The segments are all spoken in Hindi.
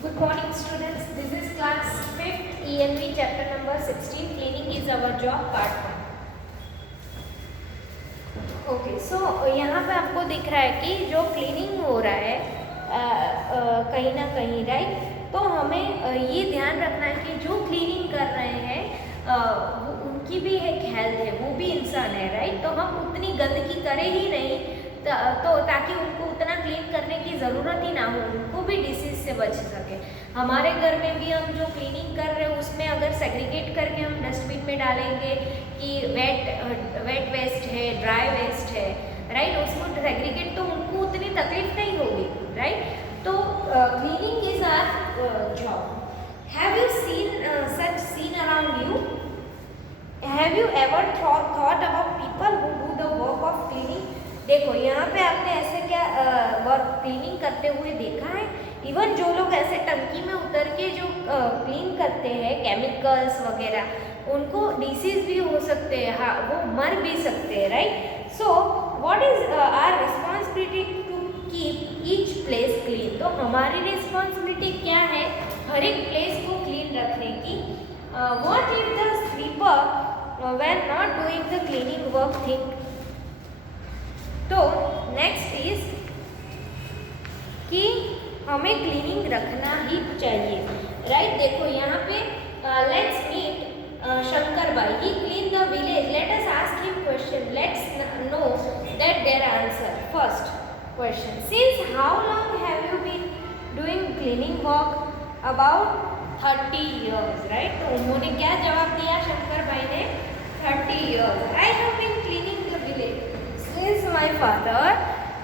Good morning students, this is class 5th ENV chapter number 16, cleaning is our job part 1. Okay so यहाँ पे आपको दिख रहा है कि जो क्लीनिंग हो रहा है कहीं ना कहीं राइट, तो हमें ये ध्यान रखना है कि जो क्लीनिंग कर रहे हैं उनकी भी एक हेल्थ है, वो भी इंसान है राइट. तो हम उतनी गंदगी करें ही नहीं तो ताकि उनको उतना क्लीन करने की ज़रूरत ही ना हो, उनको भी डिसीज से बच सके. हमारे घर में भी हम जो क्लीनिंग कर रहे हैं उसमें अगर सेग्रीगेट करके हम डस्टबिन में डालेंगे कि वेट वेस्ट है, ड्राई वेस्ट है राइट, उसको सेग्रीगेट तो उनको उतनी तकलीफ नहीं होगी राइट. तो cleaning is our job. Have you seen such scene around you? Have you ever thought about people who do the work of cleaning? देखो यहाँ पे आपने ऐसे क्या वर्क क्लीनिंग करते हुए देखा है? इवन जो लोग ऐसे टंकी में उतर के जो क्लीन करते हैं केमिकल्स वगैरह, उनको डिसीज भी हो सकते हैं, हाँ वो मर भी सकते हैं right. So what is our responsibility to keep each place clean? तो हमारी रिस्पॉन्सिबिलिटी क्या है हर एक प्लेस को क्लीन रखने की. What if the sweeper were not doing the cleaning work think? तो नेक्स्ट इज कि हमें क्लीनिंग रखना ही चाहिए राइट. देखो यहाँ पे लेट्स मीट शंकर भाई, he clean the village. Let us ask him question, let's know that there answer. First question, since how long have you been doing cleaning work? About 30 years right. तो उन्होंने क्या जवाब दिया शंकर भाई ने? 30 years. I have been cleaning the village since my father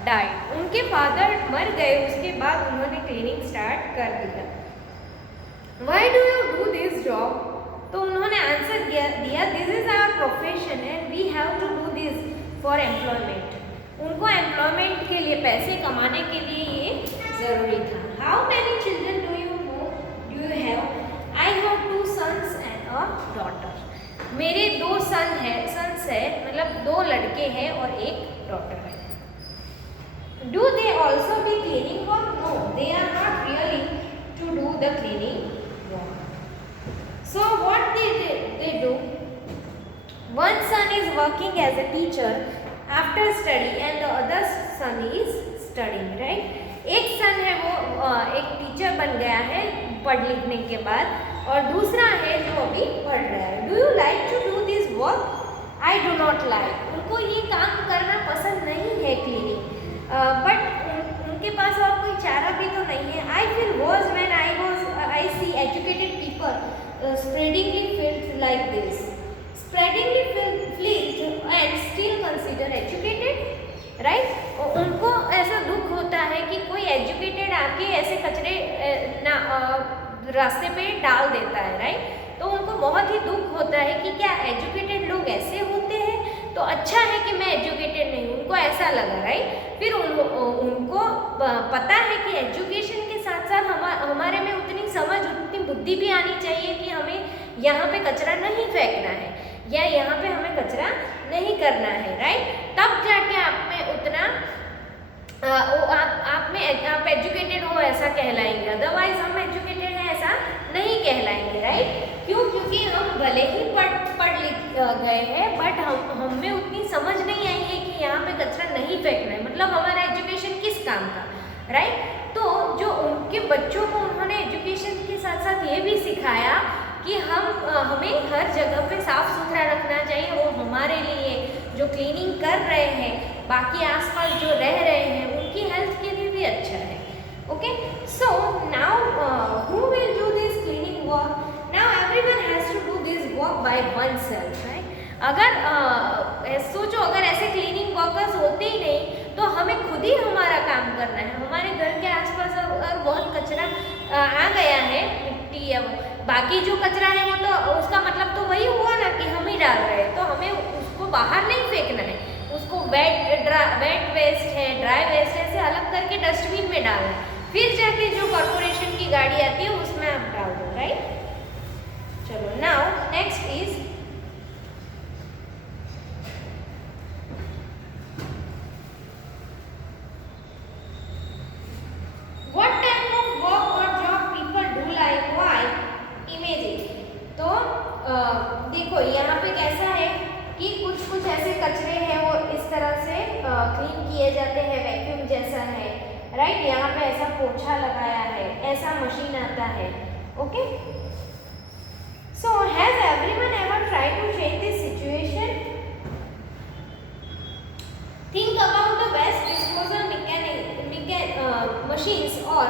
died. उनके फादर मर गए, उसके बाद उन्होंने क्लीनिंग स्टार्ट कर दिया. Why do you do this job? तो उन्होंने आंसर दिया this is our profession and we have to do this for employment. उनको एम्प्लॉयमेंट के लिए, पैसे कमाने के लिए ये ज़रूरी था. How many children do you have? I have 2 sons and a daughter. मेरे 2 सन्स है मतलब 2 लड़के हैं और एक डॉटर है. Do they also be cleaning work? No, they are not really to do the cleaning work. So what they do? One son is working as a teacher after study and the other son is studying right. एक सन है वो एक टीचर बन गया है पढ़ लिखने के बाद, और दूसरा है जो अभी पढ़ रहा है. Do you like to do this work? I do not like. उनको ये काम करना पसंद नहीं है क्लीनिंग, बट उनके पास और कोई चारा भी तो नहीं है. I feel worse when I see educated people spreadingly filth like this. Spreadingly filth and still consider educated right. उनको ऐसा दुख होता है कि कोई एजुकेटेड आके ऐसे कचरे रास्ते पे डाल देता है राइट. तो उनको बहुत ही दुख होता है कि क्या एजुकेटेड लोग ऐसे होते हैं? तो अच्छा है कि मैं एजुकेटेड नहीं हूँ, उनको ऐसा लगा राइट. फिर उनको पता है कि एजुकेशन के साथ साथ हमारे में उतनी समझ, उतनी बुद्धि भी आनी चाहिए कि हमें यहाँ पे कचरा नहीं फेंकना है या यहाँ पे हमें कचरा नहीं करना है राइट. तब जाके आप में उतना आप एजुकेटेड हो ऐसा कहलाएंगे. अदरवाइज हम एजुकेटेड हैं ऐसा नहीं कहलाएंगे राइट. क्यों? क्योंकि हम भले ही पढ़ लिख गए हैं बट हम में उतनी समझ नहीं आई है कि यहाँ पे कचरा नहीं फेंकना है. मतलब हमारा एजुकेशन किस काम का राइट. तो जो उनके बच्चों को उन्होंने एजुकेशन के साथ साथ ये भी सिखाया कि हमें हर जगह पे साफ सुथरा रखना चाहिए. वो हमारे लिए जो क्लीनिंग कर रहे हैं, बाकी आसपास जो रह रहे हैं, उनकी हेल्थ के लिए भी अच्छा है. Okay, so now who will do this cleaning work? Now everyone has to do this work by oneself right. अगर सोचो, अगर ऐसे क्लीनिंग वर्कर्स होते ही नहीं तो हमें खुद ही हमारा काम करना है. हमारे घर के आसपास अगर बहुत कचरा आ गया है, मिट्टी या बाकी जो कचरा है वो तो उसका मतलब तो वही हुआ ना कि हम ही डाल रहे हैं. तो हमें उसको बाहर नहीं फेंकना है, उसको वेट वेस्ट है, ड्राई वेस्ट है, ऐसे अलग करके डस्टबिन में डालना है. फिर जाके जो कॉर्पोरेशन की गाड़ी आती है उसमें आप डाल दो राइट. चलो, now next is what type of work or job people ऐसा है, राइट, यहाँ पे ऐसा पोछा लगाया है, ऐसा मशीन आता है, okay. So has everyone ever try to change this situation? Think about the best disposal machines or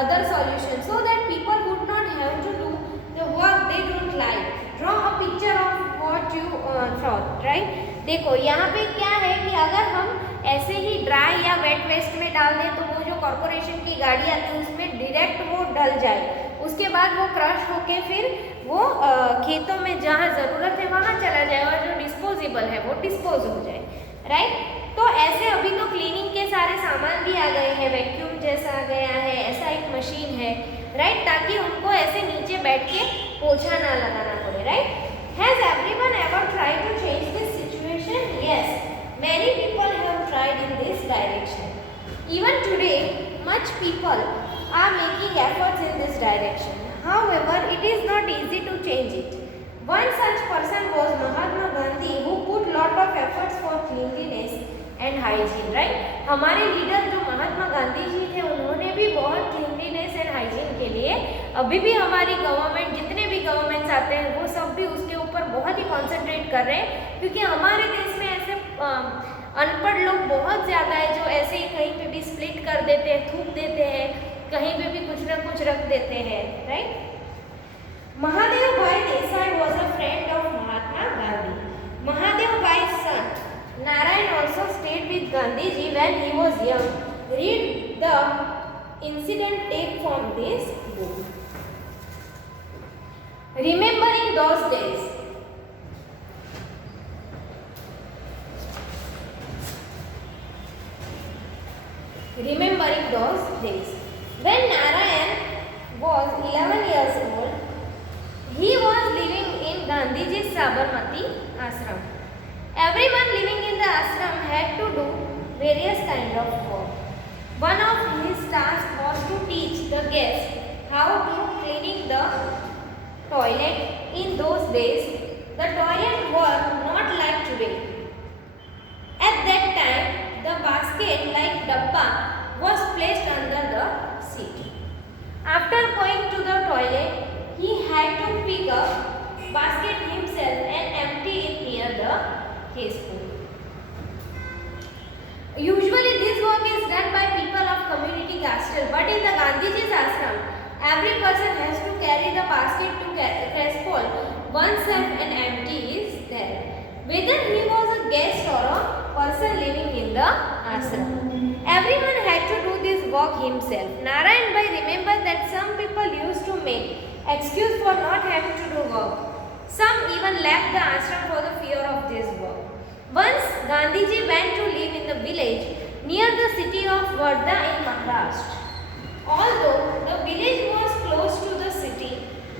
other solutions so that people would not have to do the work they don't like. Draw a picture of what you thought, right? देखो यहाँ पे क्या है कि अगर हम ऐसे ही ड्राई या वेट वेस्ट में डाल दें तो वो जो कॉरपोरेशन की गाड़ी आती है उसमें डायरेक्ट वो डल जाए, उसके बाद वो क्रश होके फिर वो खेतों में जहाँ ज़रूरत है वहाँ चला जाए और जो डिस्पोजेबल है वो डिस्पोज हो जाए, राइट। तो ऐसे अभी तो क्लीनिंग के सारे सामान भी आ गए हैं, वैक्यूम जैसा आ गया है, ऐसा एक मशीन है, राइट, ताकि उनको ऐसे नीचे बैठ के पोछा ना लगाना पड़े, right. Has everyone ever tried to change this situation? Yes, many people have tried in this direction. Even today, much people are making efforts in this direction. However, it is not easy to change it. One such person was Mahatma Gandhi, who put lot of efforts for cleanliness and hygiene, right? हमारे लीडर जो महात्मा गांधी जी थे उन्होंने भी बहुत क्लीनलीनेस एंड हाइजीन के लिए, अभी भी हमारी गवर्नमेंट, जितने भी गवर्नमेंट्स आते हैं वो सब भी उसके ऊपर बहुत ही कॉन्सेंट्रेट कर रहे हैं, क्योंकि हमारे देश में ऐसे अनपढ़ लोग बहुत ज़्यादा है जो ऐसे ही कहीं पे भी स्प्लिट कर देते हैं, थूक देते हैं, कहीं पे भी कुछ ना कुछ रख देते हैं, right. Mahadev Bhai Desai was a friend of Mahatma Gandhi. Mahadev Bhai's son Narayan also stayed with Gandhiji when he was young. Read the incident tape from this book. Remembering those days. Remembering those days. When Narayan was 11 years old, he was living in Gandhiji's Sabarmati ashram. Everyone living in the ashram had to do various kind of work. One of his tasks was to teach the guests how to cleaning the toilet. In those days, the toilets were not like today. At that time, the basket like dabba was placed under the seat. After going to the toilet, he had to pick up basket himself and empty it near his food. Usually this work is done by people of community caste, but in the Gandhiji's ashram, every person has to carry the basket to Crespol oneself and empty is there. Whether he was a guest or a person living in the ashram, everyone had to do this work himself. Narayan Bhai remembered that some people used to make excuse for not having to do work. Some even left the ashram for the fear of this work. Once Gandhiji went to live in the village near the city of Wardha in Maharashtra. Although the village was close to the city,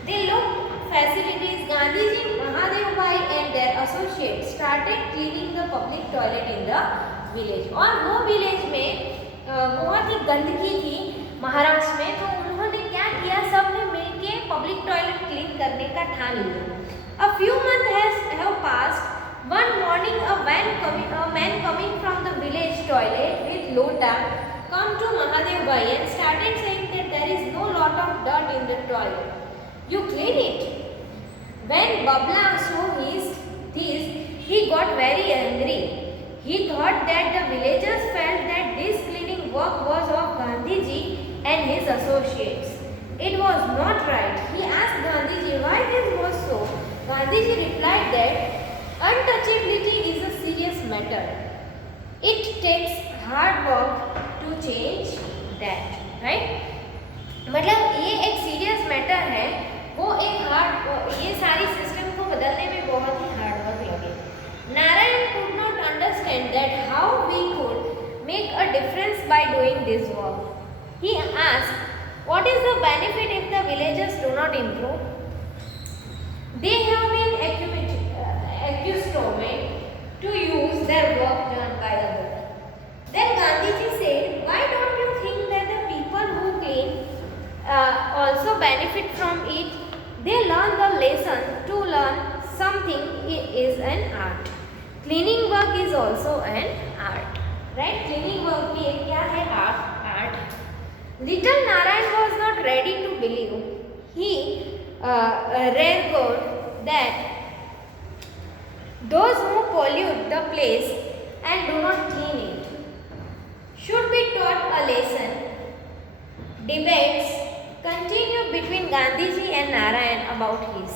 they looked facilities. Gandhiji, Mahadev Bhai and their associates started cleaning the public toilet in the village. और वो village में बहुत ही गंदगी थी महाराष्ट्र में, तो उन्होंने क्या किया, सब ने मिलके पब्लिक टॉयलेट क्लीन करने का ठान लिया. A few months have passed. One morning, a man coming from the village toilet with lota come to Mahadev Bhai and started saying that there is no lot of dirt in the toilet. You clean it. When Babla saw this, he got very angry. He thought that the villagers felt that this cleaning work was of Gandhiji and his associates. It was not right. He asked Gandhiji why this was so. Gandhiji replied that untouchability is a serious matter. It takes hard work to change that. Right? मतलब ये एक सीरियस मैटर है, वो एक ये सारी सिस्टम को बदलने में बहुत ही हार्ड वर्क लगे. Narayan could not understand that how we could make a difference by doing this work. He asked, what is the benefit if the villagers do not improve? They have been accustomed to use their work done by the book. Then Gandhiji said, why don't you think that the people who clean also benefit from it? They learn the lesson. To learn something is an art. Cleaning work is also an art. Right, cleaning work भी एक क्या है, art. Little Narayan was not ready to believe. He record that those who pollute the place and do not clean it should be taught a lesson. Debates continue between Gandhiji and Narayan about his.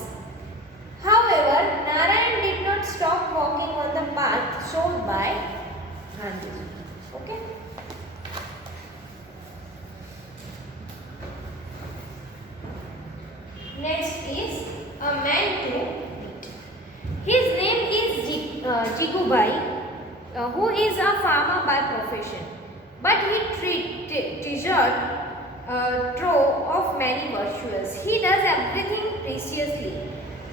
However, Narayan did not stop walking on the path shown by Gandhiji. Okay. Next is a man to meet. His name is Jigubai, who is a farmer by profession, but he treasured trove of many virtues. He does everything preciously,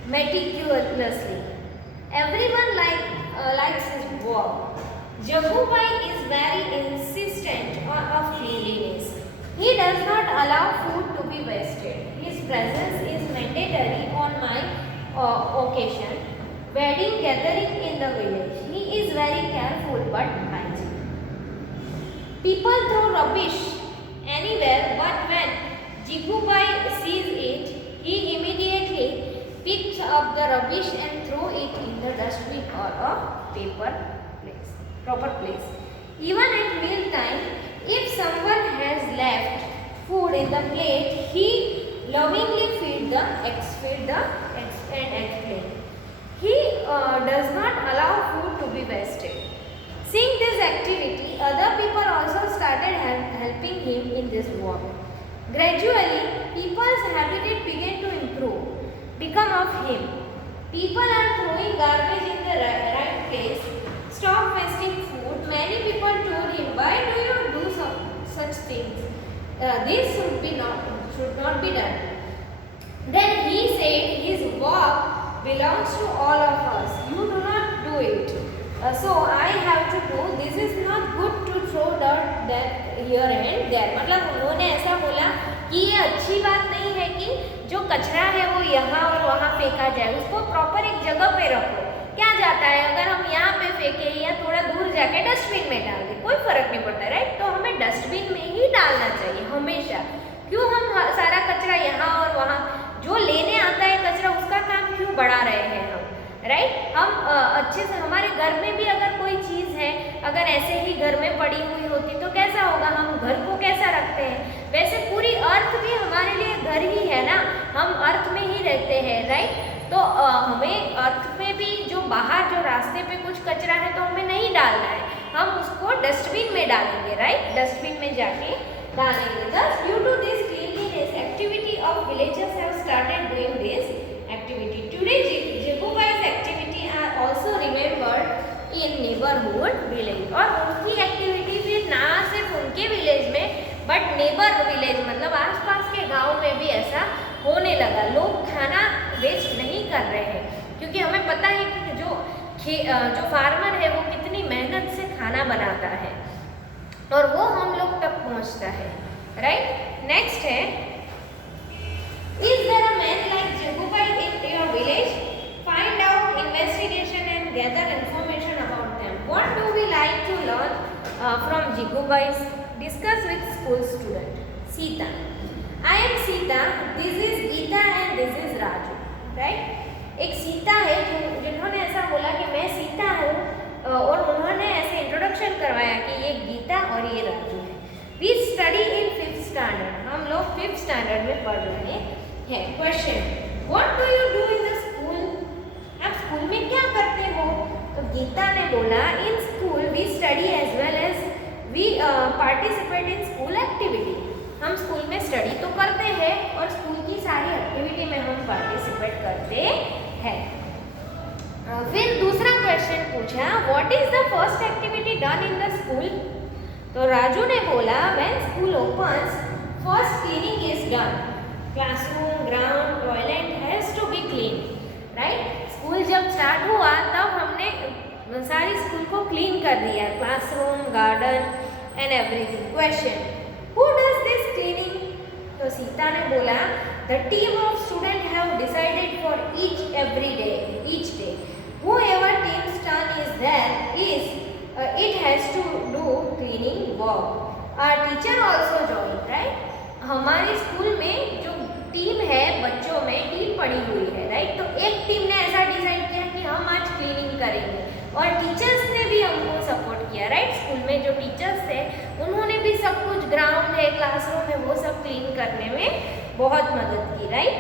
meticulously. Everyone likes his work. Jagubai is very insistent of cleanliness. He does not allow food to be wasted. His presence is mandatory on my occasion, wedding gathering in the village. He is very careful but hygienic. People throw rubbish anywhere, but when Jigubai sees it, he immediately picks up the rubbish and throw it in the dustbin or a proper place. Even at meal time, if someone has left food in the plate, he lovingly feed and explain. He does not allow food to be wasted. Seeing this activity, other people also started helping him in this work. Gradually, people's habitat began to become of him. People are throwing garbage in the right place. Stop wasting food. Many people told him, why do you do such things? This should not be done. Then he said, his work belongs to all of us. You do not do it. So I have to do. This is not good to throw dirt here and there. मतलब उन्होंने ऐसा बोला कि ये अच्छी बात नहीं है कि जो कचरा है वो यहाँ और वहाँ फेंका जाए. उसको प्रॉपर एक जगह पे रखो. क्या जाता है अगर हम यहाँ पे फेंके या थोड़ा दूर जाके डस्टबिन में डाल दें, कोई फर्क नहीं पड़ता, राइट. तो हमें डस्टबिन में ही डालना चाहिए हमेशा. क्यों हम सारा कचरा यहाँ और वहाँ, जो लेने आता है कचरा उसका काम क्यों बढ़ा रहे हैं हम, राइट. हम अच्छे से, हमारे घर में भी अगर कोई चीज़ है अगर ऐसे ही घर में पड़ी हुई होती तो कैसा होगा, हम घर को कैसा रखते हैं. वैसे पूरी अर्थ भी हमारे लिए घर ही है ना, हम अर्थ में ही रहते हैं, राइट. तो हमें अर्थ में भी जो बाहर जो रास्ते पे कुछ कचरा है तो हमें नहीं डालना है, हम उसको डस्टबिन में डालेंगे, राइट. डस्टबिन में जाके डालेंगे. Thus, due to this cleanliness activity of villagers have started doing this activity. Today, Jigubai's activity are also remembered in neighborhood village. और उनकी एक्टिविटी फिर ना सिर्फ उनके विलेज में बट नेबर विलेज मतलब आसपास के गांव में भी ऐसा होने लगा. लोग खाना वेस्ट नहीं कर रहे हैं क्योंकि हमें पता है कि जो फार्मर है वो कितनी मेहनत से खाना बनाता है और वो हम लोग तक पहुंचता है, राइट. नेक्स्ट है, is there a man like Jigubai in your village? Find out, investigation and gather information about them. What do we like to learn from Jigubai? Discuss with school student. Sita. I am Sita. This is Geeta and this is Raju. Right? एक सीता है जिन्होंने ऐसा बोला कि मैं सीता हूँ और उन्होंने ऐसे इंट्रोडक्शन करवाया कि ये गीता और ये राजू है. We study in 5th standard. हम लोग 5th स्टैंडर्ड में पढ़ रहे हैं. Question, what do you do in the school? आप स्कूल में क्या करते हो? तो गीता ने बोला, in school we study as well as we participate in school activity. हम स्कूल में स्टडी तो करते हैं और स्कूल की सारी एक्टिविटी में हम पार्टिसिपेट करते हैं. फिर दूसरा क्वेश्चन पूछा, what is the first activity done in the school? तो राजू ने बोला, when school opens first cleaning is done. Classroom, ground, toilet has to be clean, right. School जब स्टार्ट हुआ तब हमने सारी स्कूल को क्लीन कर दिया, classroom, garden and everything. Question, who does this cleaning? तो सीता ने बोला, the team of student have decided for each day. Whoever team's turn is there is it has to do cleaning work. Our teacher also joined, right? हमारे स्कूल में जो टीम है बच्चों में टीम पड़ी हुई है, राइट? तो एक टीम ने ऐसा डिसाइड किया कि हम आज क्लीनिंग करेंगे और टीचर्स ने भी हमको सपोर्ट किया, राइट? स्कूल में जो टीचर्स थे उन्होंने भी सब कुछ ग्राउंड है, क्लासरूम है, वो सब क्लीन करने में बहुत मदद की, right?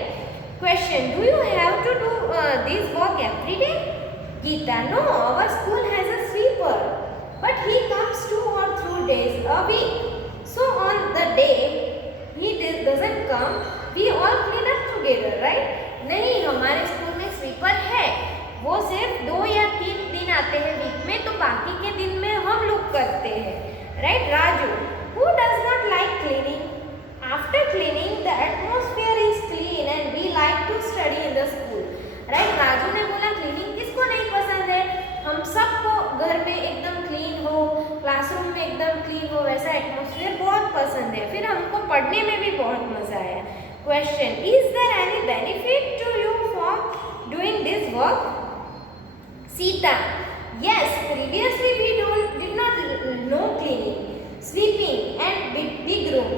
Question, do you have to do this work every day? Geeta, no, our school has a sweeper but he comes 2 or 3 days a week. So on the day he doesn't come, we all clean up together, right? नहीं, हमारे स्कूल में स्वीपर है, वो सिर्फ 2 या 3 दिन आते हैं वीक में, तो बाकी के दिन में हम लोग करते हैं, right? Raju, who does not like cleaning? After cleaning the atmosphere is clean and we like to study in the school, right? Raju ने बोला क्लीनिंग किसको नहीं पसंद है, हम सबको घर में एकदम क्लीन हो, क्लासरूम में एकदम क्लीन हो, वैसा एटमॉस्फेयर बहुत पसंद है, फिर हमको पढ़ने में भी बहुत मजा आया। Question, is there any benefit to you for doing this work? Sita, yes, previously we did not know cleaning, sweeping and big room,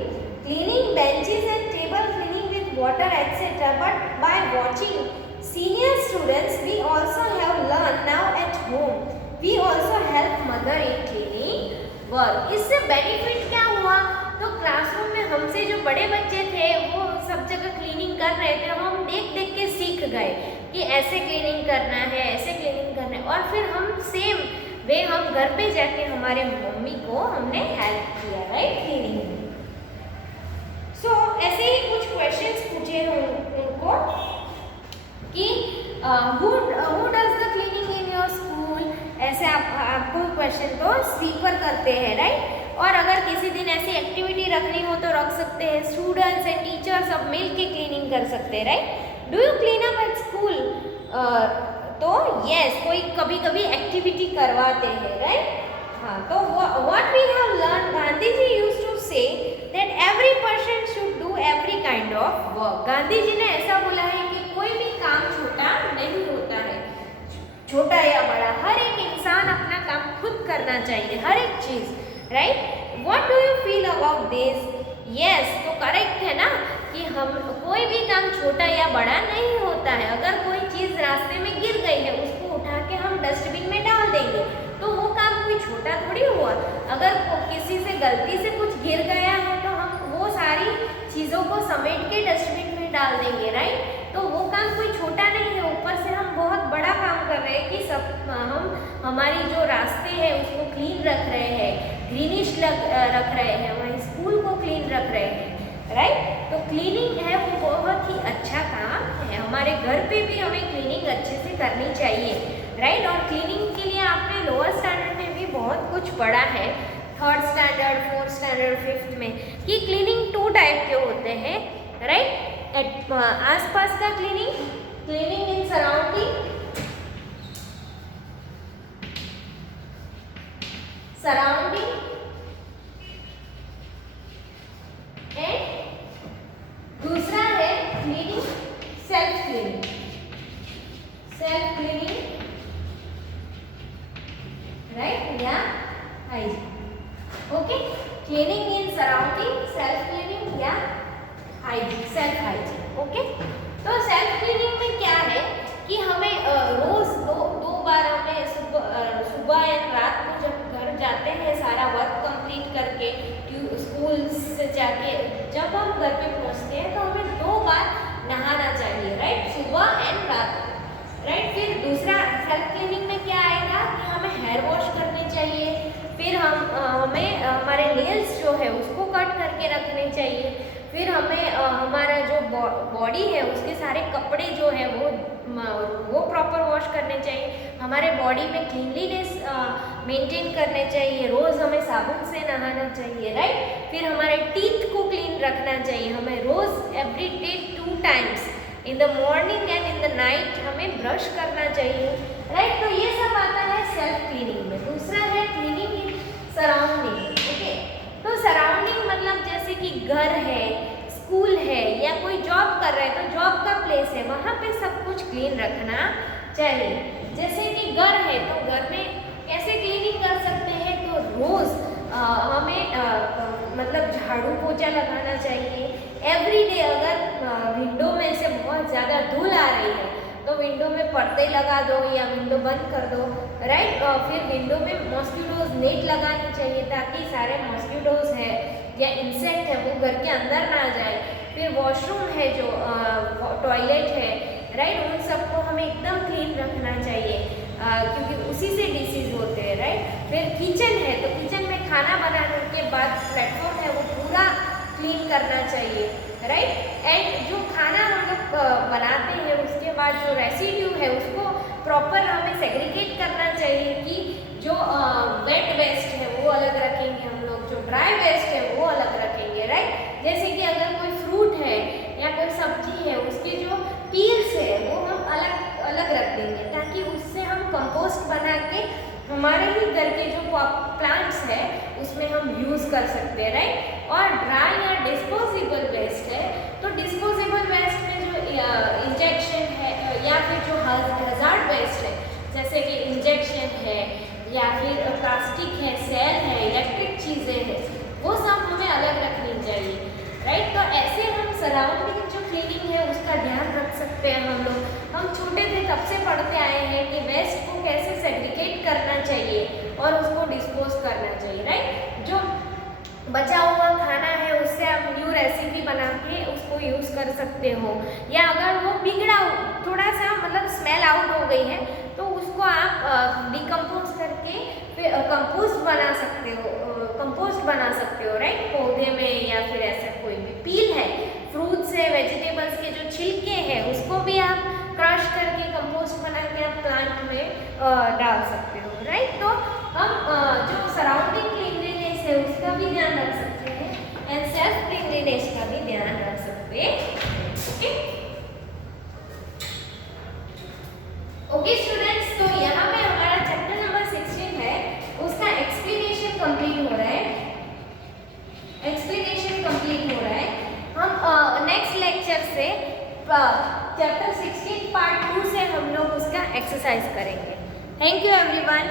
cleaning benches and table, cleaning with water etcetera, but by watching senior students we also have learned now at home. We also help mother in cleaning work. इससे बेनिफिट क्या हुआ? तो क्लासरूम में हमसे जो बड़े बच्चे थे वो सब जगह क्लीनिंग कर रहे थे, हम देख देख के सीख गए कि ऐसे क्लीनिंग करना है, ऐसे क्लीनिंग करना है, और फिर हम सेम वे हम घर पे जाके हमारे मम्मी को हमने हेल्प किया, राइट? क्लीनिंग में। सो ऐसे ही कुछ क्वेश्चंस पूछे उनको कि who does the cleaning in your school? ऐसे आपको क्वेश्चन तो स्वीपर करते हैं, राइट? और अगर किसी दिन ऐसी एक्टिविटी रखनी हो तो रख सकते हैं, स्टूडेंट्स एंड टीचर्स सब मिल के क्लीनिंग कर सकते हैं, right? Do you clean up at school? तो यस, कोई कभी कभी एक्टिविटी करवाते हैं, राइट? हाँ, तो what we have learned, Gandhi ji used to say that every person should do every kind of work. Gandhi ji ने ऐसा बोला है कि कोई भी काम छोटा नहीं होता है, छोटा या बड़ा, हर एक इंसान अपना काम खुद करना चाहिए, हर एक चीज, right? What do you feel about this? Yes, तो करेक्ट है ना कि हम कोई भी काम छोटा या बड़ा नहीं होता है। अगर कोई चीज रास्ते में गिर गई है, उसको उठा के हम डस्टबिन में डाल देंगे तो वो काम कोई छोटा थोड़ी हुआ। अगर किसी से गलती से कुछ गिर गया है तो हम वो सारी चीज़ों को समेट के डस्टबिन में डाल देंगे, राइट? तो वो काम कोई छोटा नहीं है, ऊपर से हम बहुत बड़ा काम कर रहे हैं कि हम हमारी जो रास्ते हैं उसको क्लीन रख रहे हैं, ग्रीनिश रख रहे हैं, वहीं स्कूल को क्लीन रख रहे हैं, राइट? तो क्लीनिंग है वो बहुत ही अच्छा काम है। हमारे घर पे भी हमें क्लीनिंग अच्छे से करनी चाहिए, राइट? और क्लीनिंग के लिए आपने लोअर स्टैंडर्ड में भी बहुत कुछ पढ़ा है, 3rd standard, 4th standard, 5th में, कि क्लीनिंग 2 टाइप के होते हैं, राइट? आसपास का क्लीनिंग इन सराउंडिंग एंड दूसरा है क्लीनिंग सेल्फ क्लीनिंग राइट या hygiene. Okay, cleaning in surrounding, self cleaning या सेल्फ हाइजीन। ओके, तो सेल्फ क्लीनिंग में क्या है कि हमें रोज दो बार हमें सुबह या रात को जब घर जाते हैं सारा वर्क कंप्लीट करके स्कूल से जाके, जब हम घर पे पहुंचते हैं तो हमें 2 बार नहाना चाहिए, राइट? सुबह एंड रात, राइट? फिर दूसरा सेल्फ क्लीनिंग में क्या आएगा कि हमें हेयर वॉश करने चाहिए, फिर हमें हमारे नेल्स जो है उसको कट करके रखने चाहिए, फिर हमें हमारा जो बॉडी है उसके सारे कपड़े जो है वो प्रॉपर वॉश करने चाहिए, हमारे बॉडी में क्लीनलीनेस मेंटेन करने चाहिए, रोज़ हमें साबुन से नहाना चाहिए, राइट? फिर हमारे टीथ को क्लीन रखना चाहिए, हमें रोज़ every day 2 times in the morning and in the night हमें ब्रश करना चाहिए, राइट? तो ये सब आता है सेल्फ क्लीनिंग में। दूसरा है क्लीनिंग इन सराउंडिंग। ओके, तो सराउंडिंग मतलब जैसे कि घर है, स्कूल है या कोई जॉब कर रहा है तो जॉब का प्लेस है, वहाँ पे सब कुछ क्लीन रखना चाहिए। जैसे कि घर है तो घर में कैसे क्लीनिंग कर सकते हैं, तो रोज़ हमें मतलब झाड़ू पोछा लगाना चाहिए एवरीडे। अगर विंडो में से बहुत ज़्यादा धूल आ रही है तो विंडो में पर्दे लगा दो या विंडो बंद कर दो, राइट। फिर विंडो में मॉस्किटोज नेट लगानी चाहिए ताकि सारे मॉस्किटोज है या इंसेक्ट है वो घर के अंदर ना जाए। फिर वॉशरूम है जो टॉयलेट है, राइट, उन सबको हमें एकदम क्लीन रखना चाहिए क्योंकि उसी से डिसीज होते हैं, राइट। फिर किचन है तो किचन में खाना बनाने के बाद प्लेटफॉर्म है वो पूरा क्लीन करना चाहिए, राइट। एंड जो खाना हम लोग बनाते हैं उसके बाद जो रेसिड्यू है उसको प्रॉपर हमें सेग्रीगेट करना चाहिए कि जो वेट वेस्ट है वो अलग रखेंगे हम लोग, जो ड्राई वेस्ट है वो अलग रखेंगे, राइट। जैसे कि अगर कोई फ्रूट है या कोई सब्जी है उसके जो पील्स है वो हम अलग अलग रख देंगे ताकि उससे हम कंपोस्ट बना के हमारे ही घर के जो प्लांट्स है उसमें हम यूज़ कर सकते हैं, राइट। और ड्राई या डिस्पोजेबल वेस्ट है तो डिस्पोजेबल वेस्ट में जो इंजेक्शन है या फिर जो हजार्ड वेस्ट है जैसे कि इंजेक्शन है या फिर प्लास्टिक है, सेल है, इलेक्ट्रिक चीज़ें हैं, वो सब हमें अलग रखनी चाहिए, राइट। तो ऐसे हम सराउंडिंग जो क्लीनिंग है उसका ध्यान रख सकते हैं। हम छोटे थे तब से पढ़ते आए हैं कि वेस्ट को कैसे सेग्रीगेट करना चाहिए और उसको डिस्पोज करना चाहिए, राइट। जो बचा हुआ खाना है उससे आप न्यू रेसिपी बना के उसको यूज़ कर सकते हो, या अगर वो बिगड़ा थोड़ा सा मतलब स्मेल आउट हो गई है तो उसको आप डिकम्पोज करके फिर कंपोस्ट बना सकते हो, राइट, पौधे में या फिर ऐसा कोई भी पील है फ्रूट्स है, वेजिटेबल्स के जो छिलके हैं उसको भी आप क्रश करके कंपोस्ट बना के आप प्लांट में डाल सकते हो, राइट। तो हम जो सराउंडिंग क्लीनलीनेस है उसका भी ध्यान रख सकते हैं एंड सेल्फ क्लीनलीनेस का भी ध्यान रख सकते हैं, ओके स्टूडेंट्स। तो यहाँ पे हमारा चैप्टर नंबर 16 है उसका एक्सप्लेनेशन कंप्लीट हो रहा है, हम नेक्स्ट लेक्चर से चैप्टर 16 पार्ट 2 से हम लोग उसका एक्सरसाइज करेंगे। Thank you everyone.